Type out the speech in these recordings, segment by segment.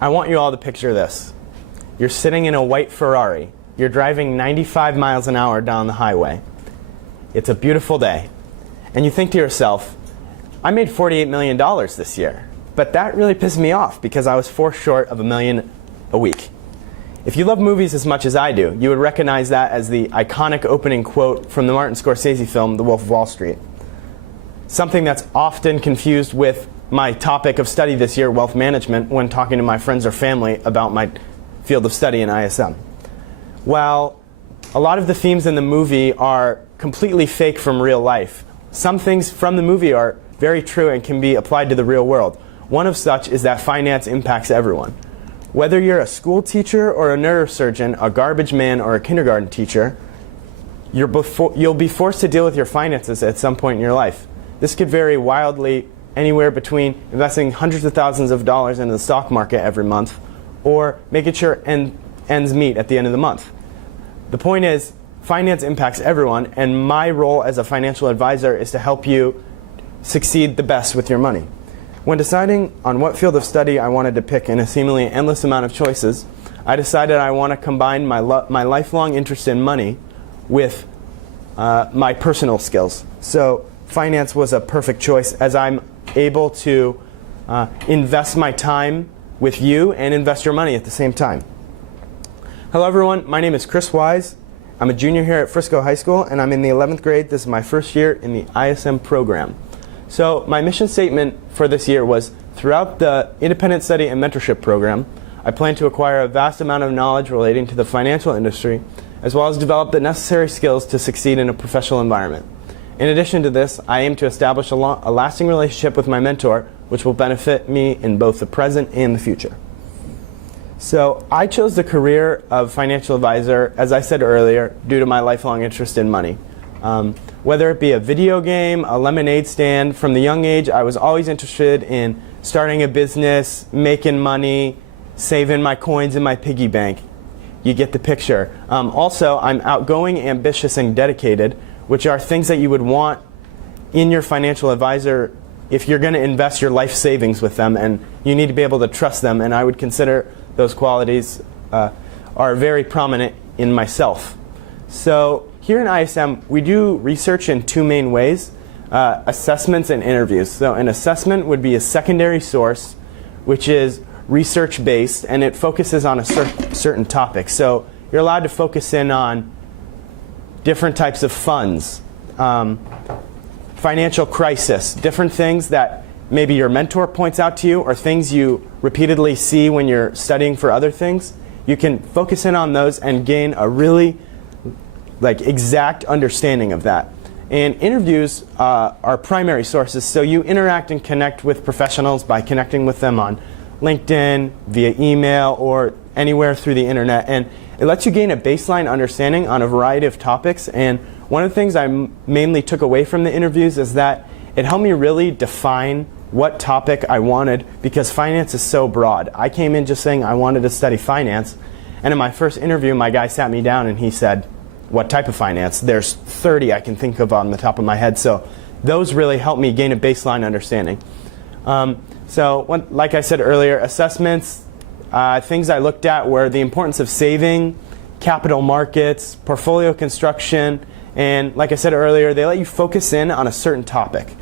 I want you all to picture this. You're sitting in a white Ferrari. You're driving 95 miles an hour down the highway. It's a beautiful day. And you think to yourself, I made $48 million this year. But that really pissed me off because I was 4 short of $1 million a week. If you love movies as much as I do, you would recognize that as the iconic opening quote from the Martin Scorsese film, The Wolf of Wall Street. Something that's often confused with my topic of study this year, wealth management, when talking to my friends or family about my field of study in ISM. While a lot of the themes in the movie are completely fake from real life, some things from the movie are very true and can be applied to the real world. One of such is that finance impacts everyone. Whether you're a school teacher or a neurosurgeon, a garbage man or a kindergarten teacher, you'll be forced to deal with your finances at some point in your life. This could vary wildly anywhere between investing hundreds of thousands of dollars into the stock market every month or making sure ends meet at the end of the month. The point is, finance impacts everyone, and my role as a financial advisor is to help you succeed the best with your money. When deciding on what field of study I wanted to pick in a seemingly endless amount of choices, I decided I want to combine my lifelong interest in money with my personal skills. So finance was a perfect choice as I'm able to invest my time with you and invest your money at the same time. Hello everyone, my name is Chris Wise. I'm a junior here at Frisco High School and I'm in the 11th grade. This is my first year in the ISM program. So my mission statement for this year was, throughout the Independent Study and Mentorship Program, I plan to acquire a vast amount of knowledge relating to the financial industry, as well as develop the necessary skills to succeed in a professional environment. In addition to this, I aim to establish a lasting relationship with my mentor, which will benefit me in both the present and the future. So I chose the career of financial advisor, as I said earlier, due to my lifelong interest in money. Whether it be a video game, a lemonade stand, from the young age I was always interested in starting a business, making money, saving my coins in my piggy bank. You get the picture. Also, I'm outgoing, ambitious, and dedicated, which are things that you would want in your financial advisor if you're going to invest your life savings with them, and you need to be able to trust them, and I would consider those qualities are very prominent in myself. So here in ISM, we do research in 2 main ways, assessments and interviews. So an assessment would be a secondary source, which is research-based, and it focuses on a certain topic. So you're allowed to focus in on different types of funds, financial crisis, different things that maybe your mentor points out to you or things you repeatedly see when you're studying for other things. You can focus in on those and gain a really exact understanding of that. And interviews are primary sources, so you interact and connect with professionals by connecting with them on LinkedIn, via email, or anywhere through the internet. And it lets you gain a baseline understanding on a variety of topics. And one of the things I mainly took away from the interviews is that it helped me really define what topic I wanted, because finance is so broad. I came in just saying I wanted to study finance, and in my first interview my guy sat me down and he said, what type of finance? There's 30 I can think of on the top of my head. So those really helped me gain a baseline understanding. Like I said earlier, assessments, things I looked at were the importance of saving, capital markets, portfolio construction, and like I said earlier, they let you focus in on a certain topic.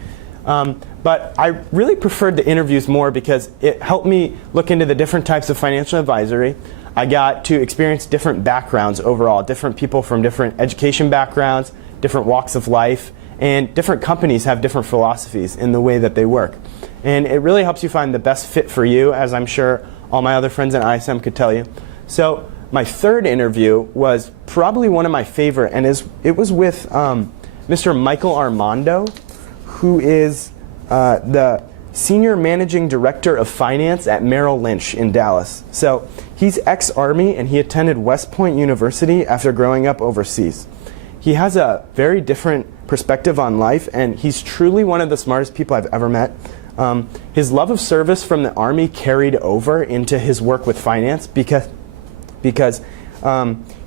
But I really preferred the interviews more because it helped me look into the different types of financial advisory. I got to experience different backgrounds overall, different people from different education backgrounds, different walks of life, and different companies have different philosophies in the way that they work. And it really helps you find the best fit for you, as I'm sure all my other friends in ISM could tell you. So my third interview was probably one of my favorite, and it was with Mr. Michael Armando, who is the Senior Managing Director of Finance at Merrill Lynch in Dallas. So he's ex-Army and he attended West Point University after growing up overseas. He has a very different perspective on life, and he's truly one of the smartest people I've ever met. His love of service from the Army carried over into his work with finance because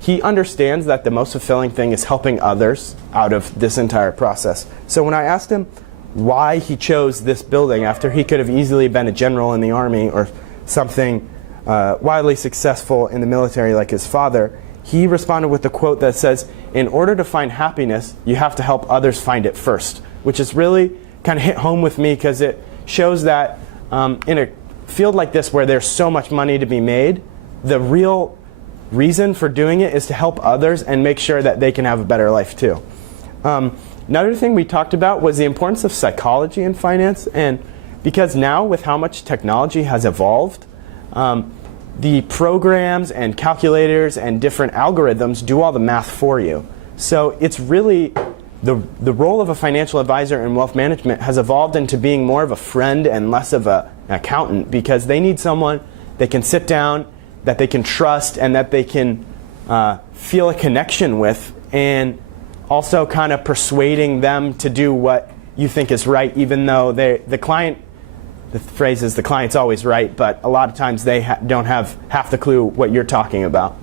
he understands that the most fulfilling thing is helping others out of this entire process. So when I asked him why he chose this building after he could have easily been a general in the Army or something wildly successful in the military like his father, he responded with a quote that says, "In order to find happiness, you have to help others find it first," which is really kind of hit home with me because it shows that in a field like this where there's so much money to be made, the real reason for doing it is to help others and make sure that they can have a better life too. Another thing we talked about was the importance of psychology in finance, and because now with how much technology has evolved, the programs and calculators and different algorithms do all the math for you. So it's really the role of a financial advisor in wealth management has evolved into being more of a friend and less of an accountant, because they need someone they can sit down, that they can trust, and that they can feel a connection with, and also kind of persuading them to do what you think is right, even though the client, the phrase is the client's always right, but a lot of times they don't have half the clue what you're talking about.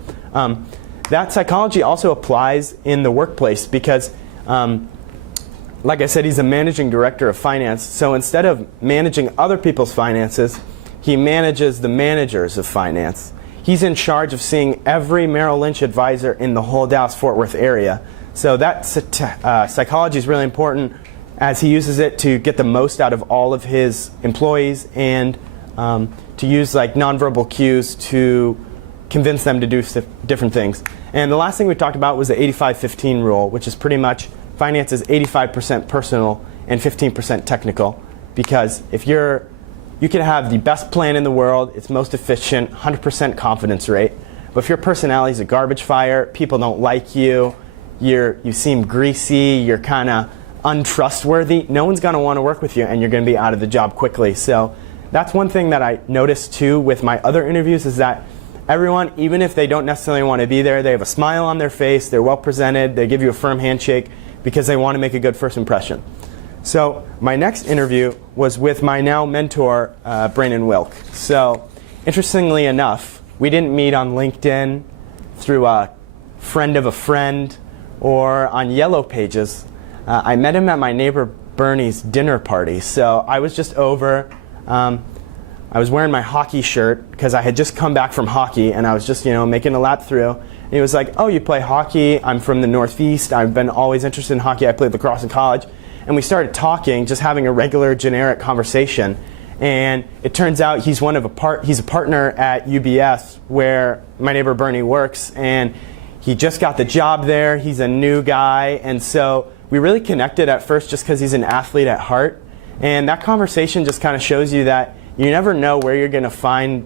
That psychology also applies in the workplace because, like I said, he's a managing director of finance, so instead of managing other people's finances, he manages the managers of finance. He's in charge of seeing every Merrill Lynch advisor in the whole Dallas-Fort Worth area. So that psychology is really important as he uses it to get the most out of all of his employees and to use like nonverbal cues to convince them to do different things. And the last thing we talked about was the 85-15 rule, which is pretty much finance is 85% personal and 15% technical, because if you can have the best plan in the world, it's most efficient, 100% confidence rate, but if your personality is a garbage fire, people don't like you, you seem greasy, you're kind of untrustworthy, no one's going to want to work with you and you're going to be out of the job quickly. So that's one thing that I noticed too with my other interviews, is that everyone, even if they don't necessarily want to be there, they have a smile on their face, they're well presented, they give you a firm handshake because they want to make a good first impression. So my next interview was with my now mentor, Brandon Wilk. So interestingly enough, we didn't meet on LinkedIn, through a friend of a friend, or on Yellow Pages. I met him at my neighbor Bernie's dinner party. So I was just over. I was wearing my hockey shirt because I had just come back from hockey, and I was just making a lap through. And he was like, "Oh, you play hockey? I'm from the Northeast. I've been always interested in hockey. I played lacrosse in college." And we started talking, just having a regular generic conversation. And it turns out he's a partner at UBS, where my neighbor Bernie works, and he just got the job there. He's a new guy, and so we really connected at first just because he's an athlete at heart. And that conversation just kind of shows you that you never know where you're going to find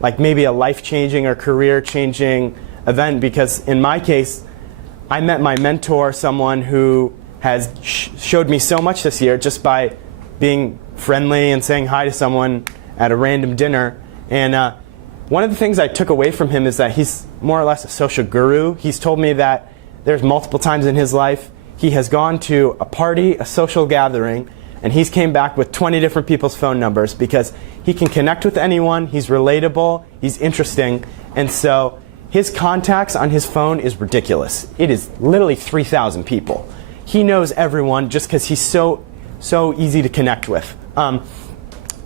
like maybe a life-changing or career-changing event, because in my case, I met my mentor, someone who has showed me so much this year just by being friendly and saying hi to someone at a random dinner. And one of the things I took away from him is that he's more or less a social guru. He's told me that there's multiple times in his life he has gone to a party, a social gathering, and he's came back with 20 different people's phone numbers because he can connect with anyone, he's relatable, he's interesting, and so his contacts on his phone is ridiculous. It is literally 3,000 people. He knows everyone just because he's so easy to connect with.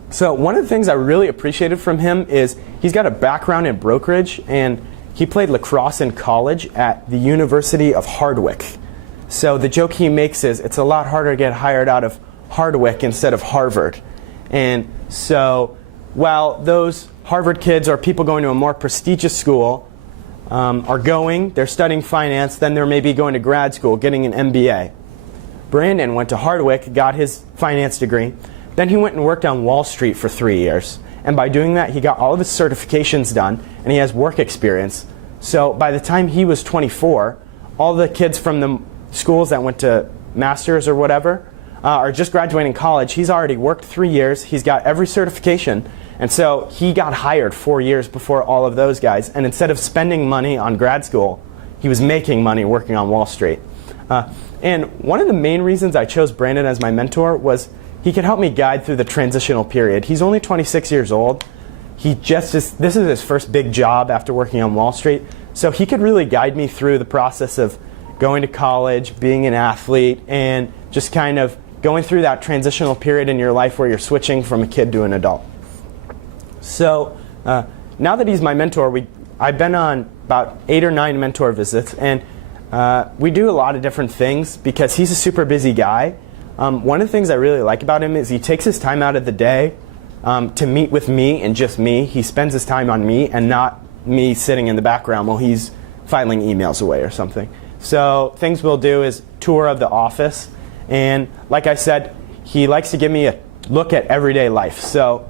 So one of the things I really appreciated from him is he's got a background in brokerage, and he played lacrosse in college at the University of Hardwick. So the joke he makes is it's a lot harder to get hired out of Hardwick instead of Harvard. And so while those Harvard kids or people going to a more prestigious school they're studying finance, then they're maybe going to grad school, getting an MBA. Brandon went to Hardwick, got his finance degree, then he went and worked on Wall Street for 3 years. And by doing that, he got all of his certifications done, and he has work experience. So by the time he was 24, all the kids from the schools that went to masters or whatever are just graduating college. He's already worked 3 years, he's got every certification, and so he got hired 4 years before all of those guys. And instead of spending money on grad school, he was making money working on Wall Street. And one of the main reasons I chose Brandon as my mentor was he could help me guide through the transitional period. He's only 26 years old. This is his first big job after working on Wall Street. So he could really guide me through the process of going to college, being an athlete, and just kind of going through that transitional period in your life where you're switching from a kid to an adult. So now that he's my mentor, I've been on about 8 or 9 mentor visits, and we do a lot of different things because he's a super busy guy. One of the things I really like about him is he takes his time out of the day to meet with me and just me. He spends his time on me and not me sitting in the background while he's filing emails away or something. So things we'll do is tour of the office, and like I said, he likes to give me a look at everyday life. So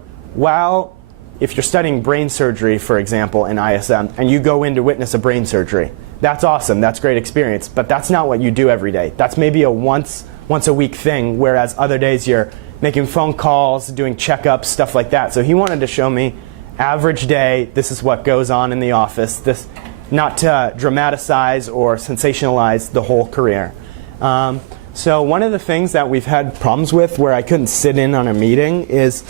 if you're studying brain surgery, for example, in ISM, and you go in to witness a brain surgery, that's awesome, that's great experience, but that's not what you do every day. That's maybe a once a week thing, whereas other days you're making phone calls, doing checkups, stuff like that. So he wanted to show me average day, this is what goes on in the office, this not to dramatize or sensationalize the whole career. So one of the things that we've had problems with where I couldn't sit in on a meeting is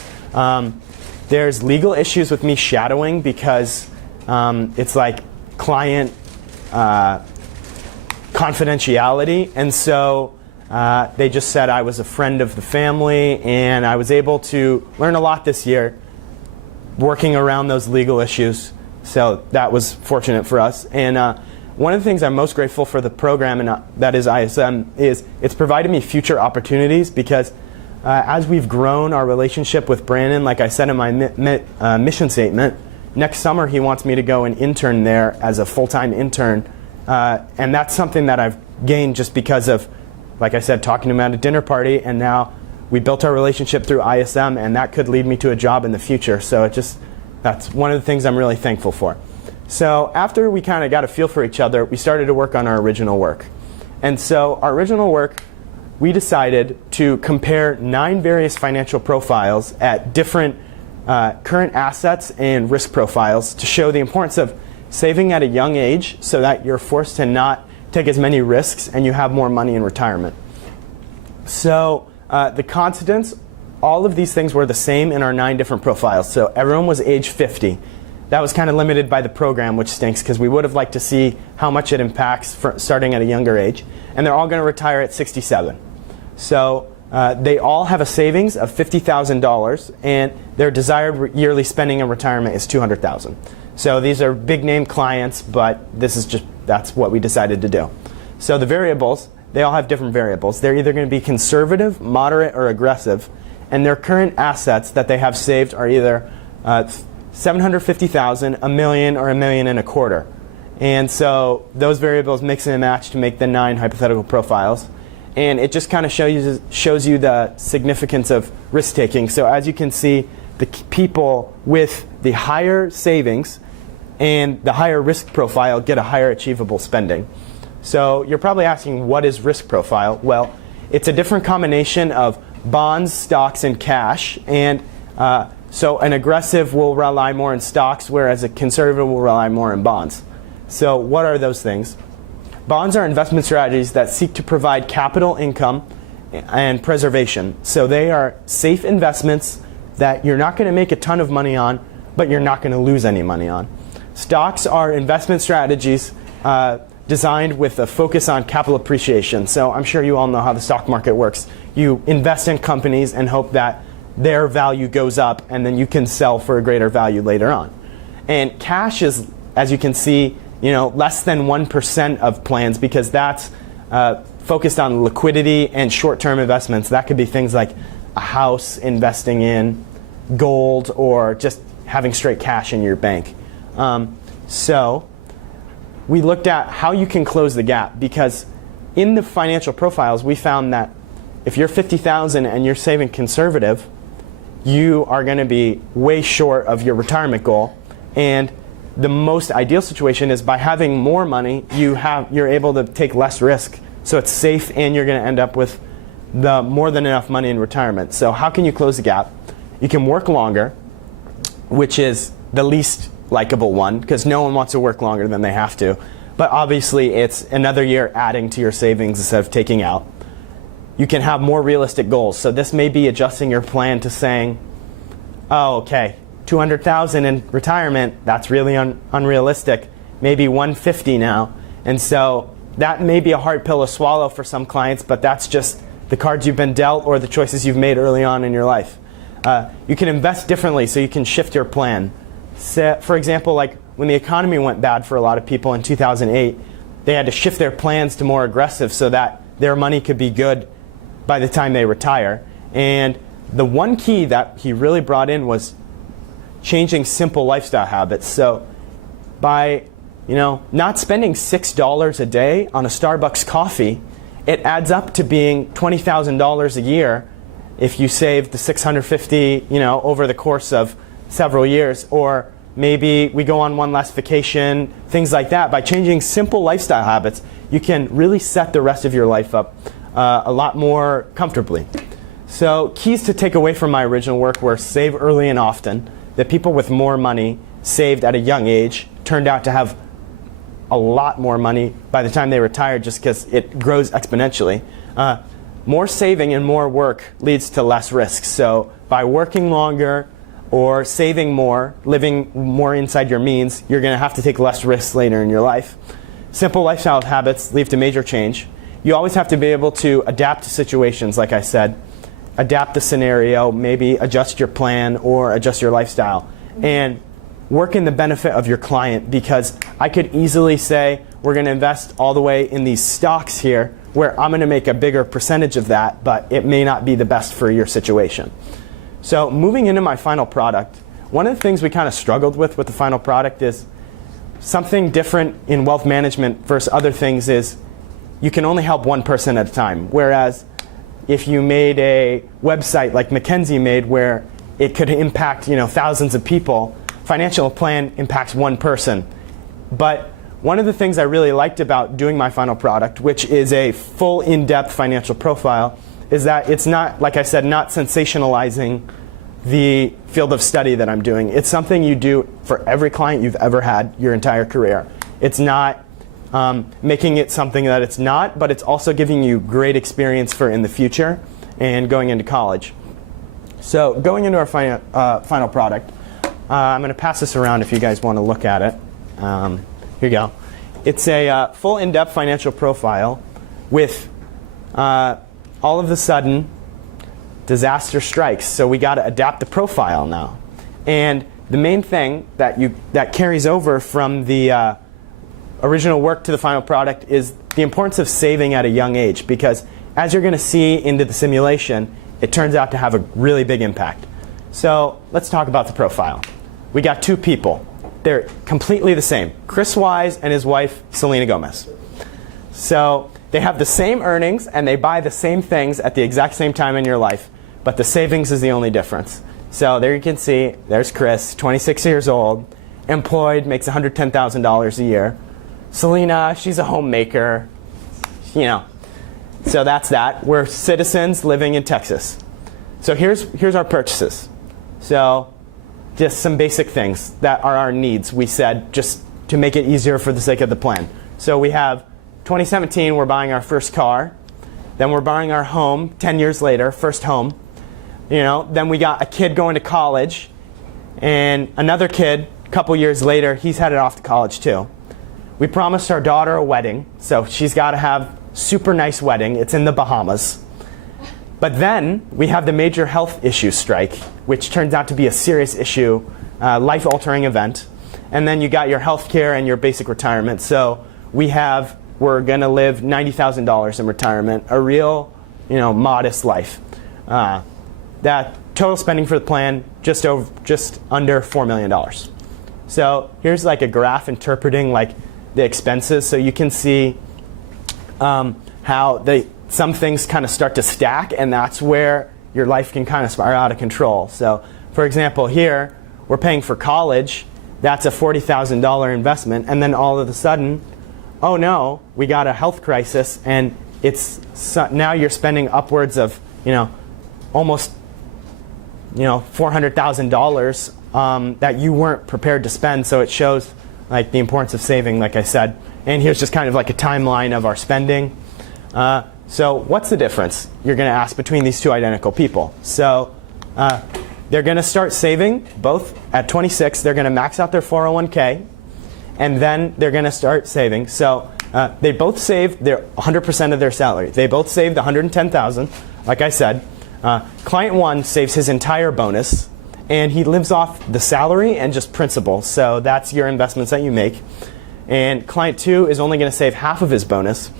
there's legal issues with me shadowing because it's like client confidentiality, and so they just said I was a friend of the family, and I was able to learn a lot this year working around those legal issues, so that was fortunate for us. And one of the things I'm most grateful for the program, and that is ISM, is it's provided me future opportunities because as we've grown our relationship with Brandon, like I said in my mission statement, next summer he wants me to go and intern there as a full-time intern, and that's something that I've gained just because of, like I said, talking to him at a dinner party, and now we built our relationship through ISM, and that could lead me to a job in the future. So that's one of the things I'm really thankful for. So after we kind of got a feel for each other, we started to work on our original work. And so our original work, we decided to compare 9 various financial profiles at different current assets and risk profiles to show the importance of saving at a young age so that you're forced to not take as many risks and you have more money in retirement. So the constants, all of these things were the same in our 9 different profiles. So everyone was age 50. That was kind of limited by the program, which stinks because we would have liked to see how much it impacts starting at a younger age. And they're all going to retire at 67. So they all have a savings of $50,000, and their desired yearly spending in retirement is $200,000. So these are big name clients, but that's what we decided to do. So the variables, they all have different variables. They're either going to be conservative, moderate, or aggressive, and their current assets that they have saved are either $750,000, $1 million, or $1.25 million. And so those variables mix and match to make the 9 hypothetical profiles. And it just kind of shows you the significance of risk taking. So as you can see, the people with the higher savings and the higher risk profile get a higher achievable spending. So you're probably asking, what is risk profile? Well, it's a different combination of bonds, stocks, and cash. And so an aggressive will rely more in stocks, whereas a conservative will rely more in bonds. So what are those things? Bonds are investment strategies that seek to provide capital, income, and preservation. So they are safe investments that you're not going to make a ton of money on, but you're not going to lose any money on. Stocks are investment strategies designed with a focus on capital appreciation. So I'm sure you all know how the stock market works. You invest in companies and hope that their value goes up, and then you can sell for a greater value later on. And cash is, as you can see, less than 1% of plans because that's focused on liquidity and short-term investments. That could be things like a house, investing in gold, or just having straight cash in your bank. So we looked at how you can close the gap, because in the financial profiles we found that if you're 50,000 and you're saving conservative, you are going to be way short of your retirement goal. And the most ideal situation is by having more money, you're able to take less risk. So it's safe, and you're going to end up with the more than enough money in retirement. So how can you close the gap? You can work longer, which is the least likable one, because no one wants to work longer than they have to. But obviously it's another year adding to your savings instead of taking out. You can have more realistic goals. So this may be adjusting your plan to saying, oh, okay, 200,000 in retirement, that's really unrealistic. Maybe 150 now. And so that may be a hard pill to swallow for some clients, but that's just the cards you've been dealt or the choices you've made early on in your life. You can invest differently, so you can shift your plan. For example, like when the economy went bad for a lot of people in 2008, they had to shift their plans to more aggressive so that their money could be good by the time they retire. And the one key that he really brought in was changing simple lifestyle habits. So by not spending $6 a day on a Starbucks coffee, it adds up to being $20,000 a year if you save the $650 over the course of several years. Or maybe we go on one last vacation, things like that. By changing simple lifestyle habits, you can really set the rest of your life up a lot more comfortably. So keys to take away from my original work were save early and often. That people with more money saved at a young age turned out to have a lot more money by the time they retired, just because it grows exponentially. More saving and more work leads to less risk. So by working longer or saving more, living more inside your means, you're going to have to take less risks later in your life. Simple lifestyle habits lead to major change. You always have to be able to adapt to situations, like I said. Adapt the scenario, maybe adjust your plan or adjust your lifestyle. And work in the benefit of your client, because I could easily say we're going to invest all the way in these stocks here where I'm going to make a bigger percentage of that, but it may not be the best for your situation. So moving into my final product, one of the things we kind of struggled with the final product is something different in wealth management versus other things is you can only help one person at a time. Whereas if you made a website like Mackenzie made where it could impact thousands of people, financial plan impacts one person. But one of the things I really liked about doing my final product, which is a full in-depth financial profile, is that it's not, like I said, not sensationalizing the field of study that I'm doing. It's something you do for every client you've ever had your entire career. It's not making it something that it's not, but it's also giving you great experience for in the future and going into college. So going into our final product, I'm going to pass this around if you guys want to look at it. Here you go. It's a full in-depth financial profile with all of a sudden disaster strikes. So we got to adapt the profile now. And the main thing that carries over from the original work to the final product is the importance of saving at a young age, because as you're going to see into the simulation, it turns out to have a really big impact. So let's talk about the profile. We got two people. They're completely the same. Chris Wise and his wife, Selena Gomez. So they have the same earnings and they buy the same things at the exact same time in your life, but the savings is the only difference. So there you can see, there's Chris, 26 years old, employed, makes $110,000 a year. Selena, she's a homemaker, So that's that. We're citizens living in Texas. So here's our purchases. So just some basic things that are our needs, we said, just to make it easier for the sake of the plan. So we have 2017, we're buying our first car. Then we're buying our home 10 years later, first home. Then we got a kid going to college. And another kid, a couple years later, he's headed off to college too. We promised our daughter a wedding, so she's got to have super nice wedding. It's in the Bahamas. But then we have the major health issue strike, which turns out to be a serious issue, life-altering event. And then you got your health care and your basic retirement. So we're going to live $90,000 in retirement, a real, modest life. That total spending for the plan, just under $4 million. So here's like a graph interpreting the expenses, so you can see how some things kind of start to stack, and that's where your life can kind of spiral out of control. So, for example, here we're paying for college. That's a $40,000 investment, and then all of a sudden, oh no, we got a health crisis, and now you're spending upwards of almost $400,000 that you weren't prepared to spend. So it shows the importance of saving, like I said. And here's just kind of like a timeline of our spending. So what's the difference, you're going to ask, between these two identical people? So they're going to start saving both at 26. They're going to max out their 401k, and then they're going to start saving. So they both saved their 100% of their salary. They both saved $110,000, like I said. Client one saves his entire bonus, and he lives off the salary and just principal. So that's your investments that you make. And client 2 is only going to save half of his bonus.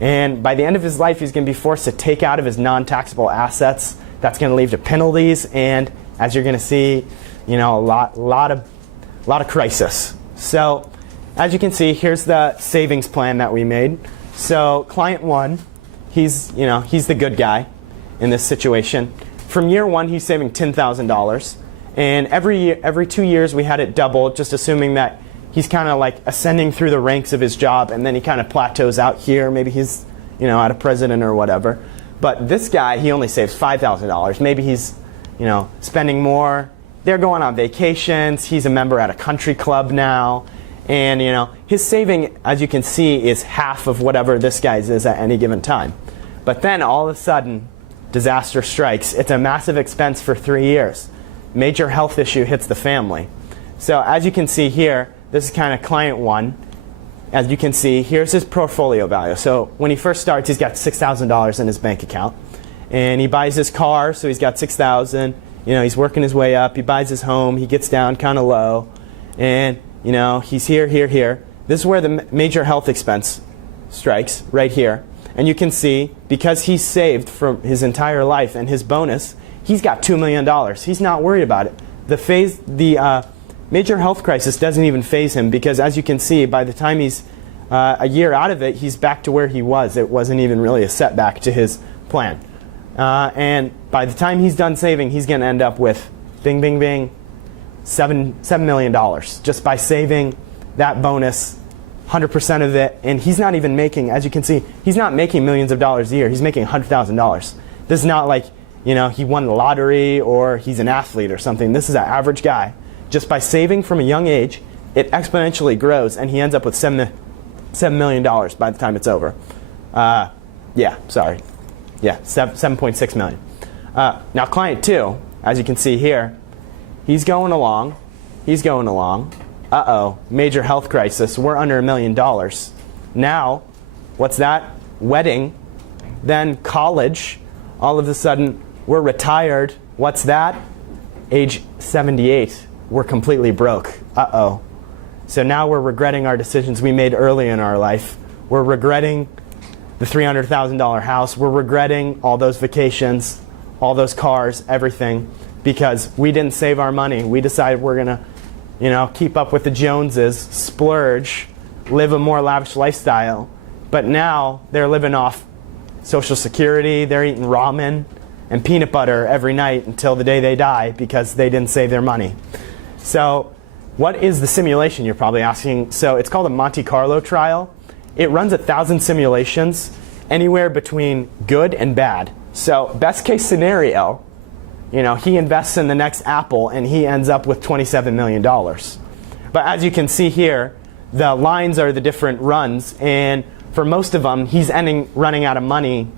And by the end of his life, he's going to be forced to take out of his non-taxable assets. That's going to lead to penalties, and as you're going to see, a lot of crisis. So, as you can see, here's the savings plan that we made. So, client 1, he's the good guy in this situation. From year 1, he's saving $10,000, and every 2 years we had it double, just assuming that he's kind of like ascending through the ranks of his job, and then he kind of plateaus out here. Maybe he's, at a president or whatever. But this guy, he only saves $5,000. Maybe he's, spending more. They're going on vacations. He's a member at a country club now. And, his saving, as you can see, is half of whatever this guy's is at any given time. But then all of a sudden, disaster strikes. It's a massive expense for 3 years. Major health issue hits the family. So as you can see here, this is kind of client 1. As you can see, here's his portfolio value. So when he first starts, he's got $6,000 in his bank account. And he buys his car, so he's got $6,000. He's working his way up. He buys his home. He gets down kind of low. And, he's here, here, here. This is where the major health expense strikes, right here. And you can see, because he's saved from his entire life and his bonus, he's got $2 million. He's not worried about it. The major health crisis doesn't even faze him, because as you can see, by the time he's a year out of it, he's back to where he was. It wasn't even really a setback to his plan. And by the time he's done saving, he's going to end up with, bing, bing, bing, $7 million just by saving that bonus, 100% of it. And he's not even making, as you can see, he's not making millions of dollars a year. He's making $100,000. This is not like, he won the lottery or he's an athlete or something. This is an average guy. Just by saving from a young age, it exponentially grows, and he ends up with $7 million by the time it's over. 7.6 million. Now client 2, as you can see here, he's going along. Uh-oh, major health crisis. We're under $1 million. Now, what's that? Wedding, then college. All of a sudden, we're retired. What's that? Age 78. We're completely broke. Uh-oh. So now we're regretting our decisions we made early in our life. We're regretting the $300,000 house. We're regretting all those vacations, all those cars, everything, because we didn't save our money. We decided we're going to, keep up with the Joneses, splurge, live a more lavish lifestyle. But now they're living off Social Security. They're eating ramen and peanut butter every night until the day they die because they didn't save their money. So what is the simulation, you're probably asking? So it's called a Monte Carlo trial. It runs 1,000 simulations, anywhere between good and bad. So best case scenario, he invests in the next Apple and he ends up with $27 million. But as you can see here, the lines are the different runs, and for most of them, he's running out of money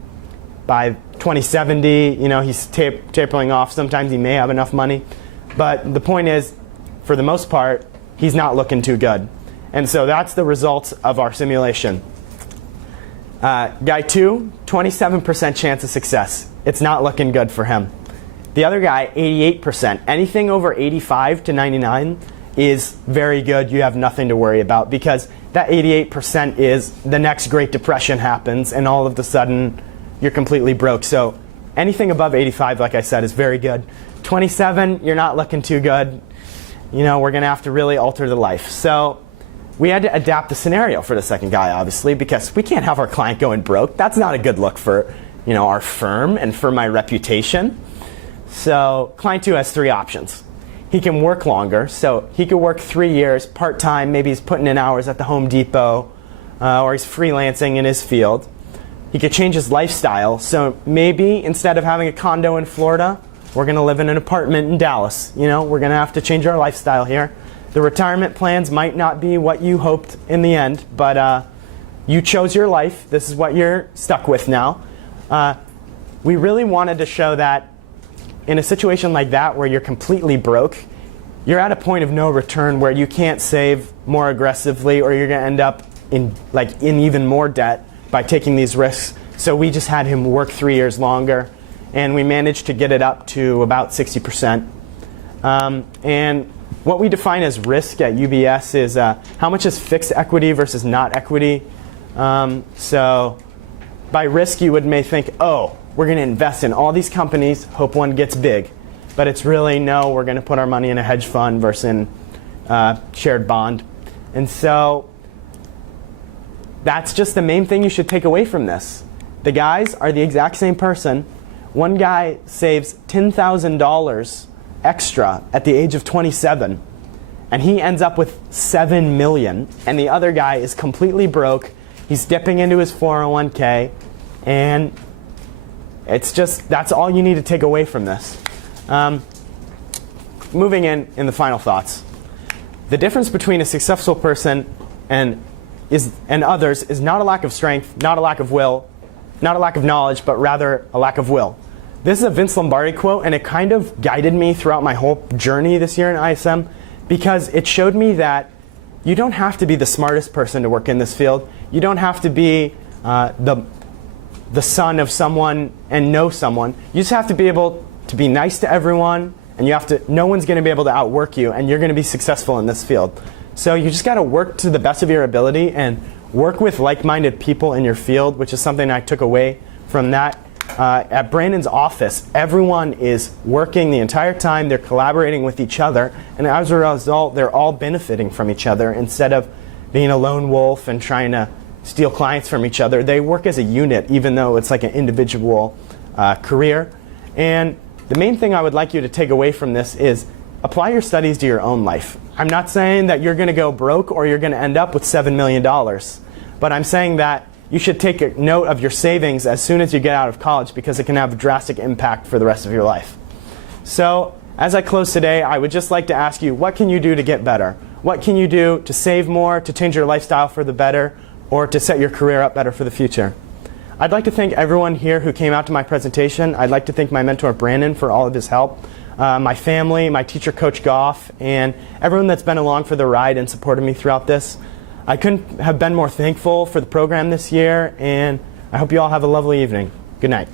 by 2070. He's tapering off. Sometimes he may have enough money. But the point is, for the most part, he's not looking too good. And so that's the results of our simulation. Guy 2, 27% chance of success. It's not looking good for him. The other guy, 88%. Anything over 85 to 99 is very good. You have nothing to worry about, because that 88% is the next Great Depression happens and all of a sudden you're completely broke. So anything above 85, like I said, is very good. 27, you're not looking too good. We're going to have to really alter the life. So we had to adapt the scenario for the second guy, obviously, because we can't have our client going broke. That's not a good look for our firm and for my reputation. So client 2 has 3 options. He can work longer. So he could work 3 years part-time. Maybe he's putting in hours at the Home Depot, or he's freelancing in his field. He could change his lifestyle. So maybe instead of having a condo in Florida, we're going to live in an apartment in Dallas. We're going to have to change our lifestyle here. The retirement plans might not be what you hoped in the end, but you chose your life. This is what you're stuck with now. We really wanted to show that in a situation like that where you're completely broke, you're at a point of no return where you can't save more aggressively, or you're going to end up in even more debt by taking these risks. So we just had him work 3 years longer, and we managed to get it up to about 60%. And what we define as risk at UBS is how much is fixed equity versus not equity. So by risk, you may think, oh, we're going to invest in all these companies, hope one gets big. But it's really, no, we're going to put our money in a hedge fund versus in shared bond. And so that's just the main thing you should take away from this. The guys are the exact same person. One guy saves $10,000 extra at the age of 27, and he ends up with $7 million, and the other guy is completely broke. He's dipping into his 401k, and it's just, that's all you need to take away from this. Moving in the final thoughts. The difference between a successful person and others is not a lack of strength, not a lack of will, not a lack of knowledge, but rather a lack of will. This is a Vince Lombardi quote, and it kind of guided me throughout my whole journey this year in ISM, because it showed me that you don't have to be the smartest person to work in this field. You don't have to be the son of someone and know someone. You just have to be able to be nice to everyone, and no one's going to be able to outwork you, and you're going to be successful in this field. So you just got to work to the best of your ability and work with like-minded people in your field, which is something I took away from that. At Brandon's office, everyone is working the entire time. They're collaborating with each other, and as a result, they're all benefiting from each other instead of being a lone wolf and trying to steal clients from each other. They work as a unit, even though it's like an individual career. And the main thing I would like you to take away from this is apply your studies to your own life. I'm not saying that you're going to go broke or you're going to end up with $7 million, but I'm saying that you should take a note of your savings as soon as you get out of college, because it can have a drastic impact for the rest of your life. So as I close today, I would just like to ask you, what can you do to get better? What can you do to save more, to change your lifestyle for the better, or to set your career up better for the future? I'd like to thank everyone here who came out to my presentation. I'd like to thank my mentor, Brandon, for all of his help, my family, my teacher, Coach Goff, and everyone that's been along for the ride and supported me throughout this. I couldn't have been more thankful for the program this year, and I hope you all have a lovely evening. Good night.